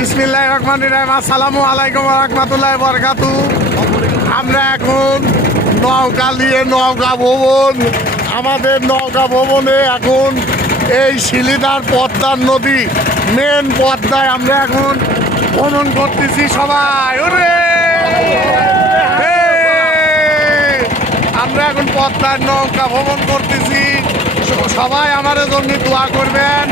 বিসমিল্লাহির রহমানির রহিম। আসসালামু আলাইকুম ওয়া রাহমাতুল্লাহি ওয়া বারাকাতুহু। আমরা এখন নওগাঁ নিয়ে নওগাঁ ভবন, আমাদের নওগাঁ ভবনে এখন এই শিলিদার পদ্মার নদী মেন পদ্মায় আমরা এখন ভ্রমণ করতেছি সবাই। ওরে আমরা এখন পদ্মার নৌকা ভ্রমণ করতেছি, সবাই আমাদের জন্য দোয়া করবেন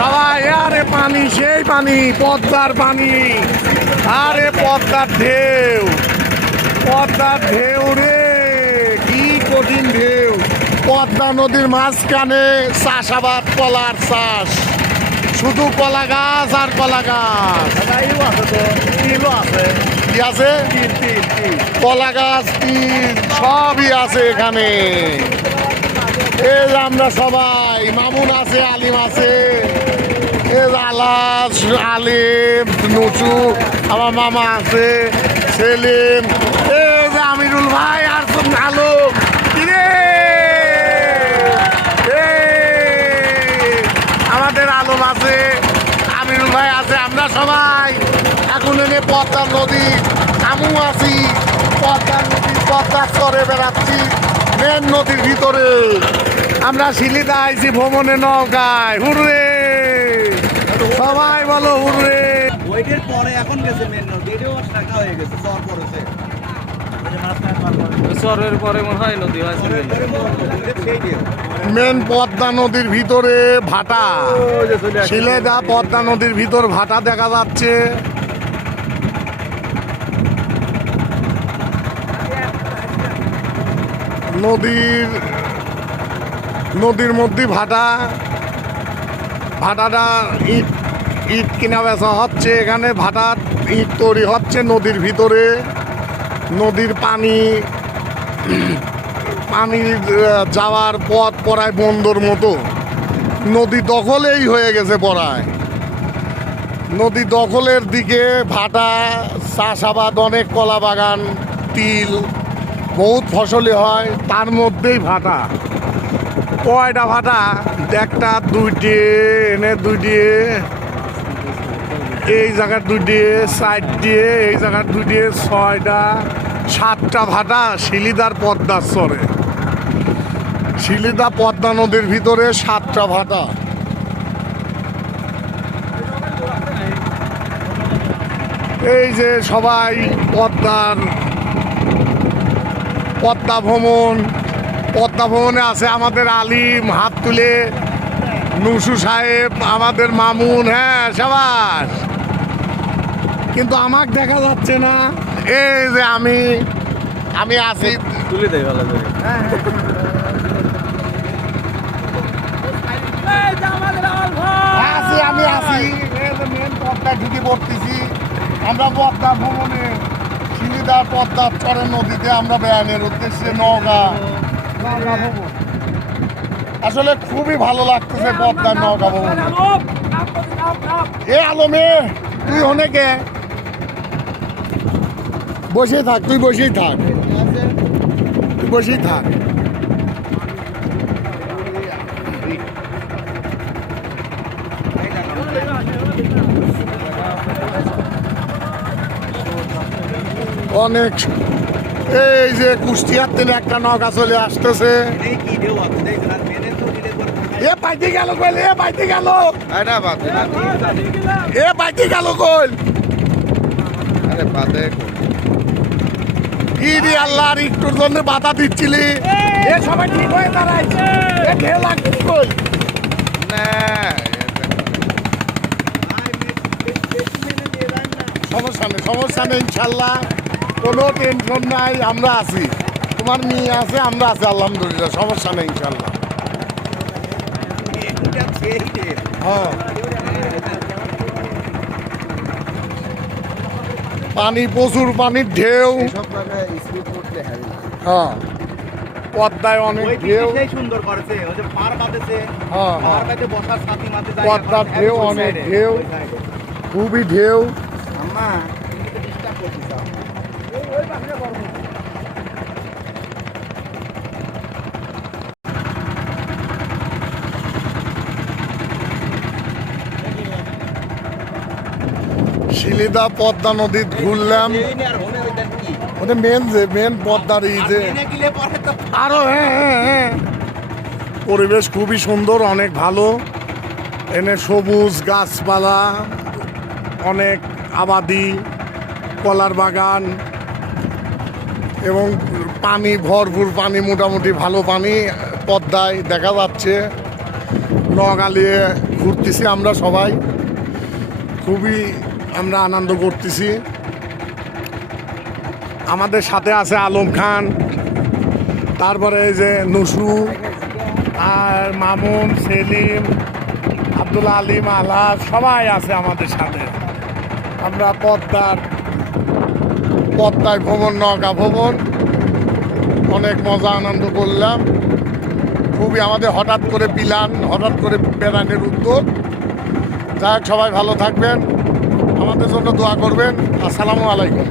সবাই। আরে পানি, সেই পানি, পদ্মার পানি, আরে পদ্মার ঢেউ, পদ্মার ঢেউ রে, কি কঠিন ঢেউ। পদ্মা নদীর মাঝখানে চাষাবাদ, কলার চাষ, শুধু কলা গাছ আর কলা গাছ। কি আছে? কলা গাছ, তিল, সবই আছে এখানে। এই যে আমরা সবাই, মামুন আছে, আলিম আছে, আলাস, আলিম, নুচু, আমার মামা আছে, সেলিম, এই যে আমিরুল ভাই আর সব আলোক। আমাদের আলম আছে, আমিরুল ভাই আছে, আমরা সবাই এখন এনে পদ্মার নদী, আমু আছি পদ্মার নদী, পদ্মার চরে বেড়াচ্ছি মেন নদীর ভিতরে। আমরা শিলিদা আইছি ভ্রমণে নৌকায়। হুররে, সবাই বলো হুররে। ওইটার পরে এখন গেছে মেন নদী, এটাও শাখা হয়ে গেছে, চর পড়েছে। চরের পরে মনে হয় নদী হয়েছে। মেন পদ্মা নদীর ভিতরে ভাটা, শিলেদা পদ্মা নদীর ভিতর ভাটা দেখা যাচ্ছে। নদীর মধ্যে ভাটা, ভাটাটা ইট ইট কিনা বেচা হচ্ছে এখানে। ভাটা ইট তৈরি হচ্ছে নদীর ভিতরে। নদীর পানি যাওয়ার পথ পড়ায় বন্দর মতো। নদী দখলেই হয়ে গেছে পড়ায়। নদী দখলের দিকে ভাটা, চাষাবাদ, অনেক কলা বাগান, তিল, বহুত ফসলি হয়, তার মধ্যেই ভাটা। কয়টা ভাটা? একটা, দুইটি, এনে দুইটি, এই জায়গার দুইটি, চারটি, এই জায়গার দুইটি, ছয়টা, সাতটা ভাটা শিলিদার পদ্মার চরে। শিলিদা পদ্মা নদীর ভিতরে সাতটা ভাটা। এই যে সবাই পদ্মা ভ্রমণে আছে আমাদের আলিম, হাত তুলে, নুসু সাহেব, আমাদের মামুন, হ্যাঁ সবাই। কিন্তু আমাকে দেখা যাচ্ছে না। এই যে আমি আছি, তুলে দেয় ভালো করে। আমি আছি মেন পদ্মায় ঢুকে পড়তেছি। আমরা পদ্মা ভ্রমণে শিলিদার পদ্মার চরের নদীতে আমরা বেড়ানোর উদ্দেশ্যে নওগাঁ ভবন। আসলে খুবই ভালো লাগতেছে পদ্মার নওগাঁ ভবন। এ আলমে, তুই অনেকে বসেই থাক, তুই বসেই থাক, তুই বসেই থাক। অনেক, এই যে কুষ্টিয়ার থেকে একটা নৌকা চলে আসতেছে। এ পাইতে গেল কইল, এ পাইতে গেল, এ পাইতে গেল কইল। ইদি আল্লাহর একটুর জন্য বাধা দিচ্ছিলি। এ সবাই ঠিক হয়ে দাঁড়াইছে, এ ঢেউ লাগছে কই না। সমস্যা নেই ইনশাল্লাহ, কোনো টেনশন নাই, আমরা আছি। তোমার মেয়ে আছে, আমরা আছি, আলহামদুলিল্লাহ, সমস্যা নেই ইনশাল্লাহ। হ্যাঁ, পানি, প্রচুর পানির ঢেউ। হ্যাঁ, পদ্মায় অনেক ঢেউ, সুন্দর করেছে, পদ্মার ঢেউ, অনেক ঢেউ, খুবই ঢেউ। শিলিদা পদ্মা নদী ঘুরলাম। আর মনে হইতেন কি ওটা মেন পদ্মার এই যে মেনে গেলে পরে তো আরো হ্যাঁ পরিবেশ খুবই সুন্দর, অনেক ভালো। এনে সবুজ গাছপালা, অনেক আবাদি, কলার বাগান এবং পানি ভরপুর পানি, মোটামুটি ভালো পানি পদ্মায় দেখা যাচ্ছে। নগালিয়ে ঘুরতেছি আমরা সবাই, খুবই আমরা আনন্দ করতেছি। আমাদের সাথে আছে আলম খান, তারপরে এই যে নুসু আর মামুন, সেলিম, আব্দুল আলিম, আলহাজ সবাই আছে আমাদের সাথে। আমরা পদ্মায় ভ্রমণ, নৌকা ভ্রমণ অনেক মজা আনন্দ করলাম। খুবই আমাদের হঠাৎ করে প্ল্যান, হঠাৎ করে বেড়ানোর উদ্যোগ। যাই হোক, সবাই ভালো থাকবেন, আমাদের জন্য দোয়া করবেন। আসসালামু আলাইকুম।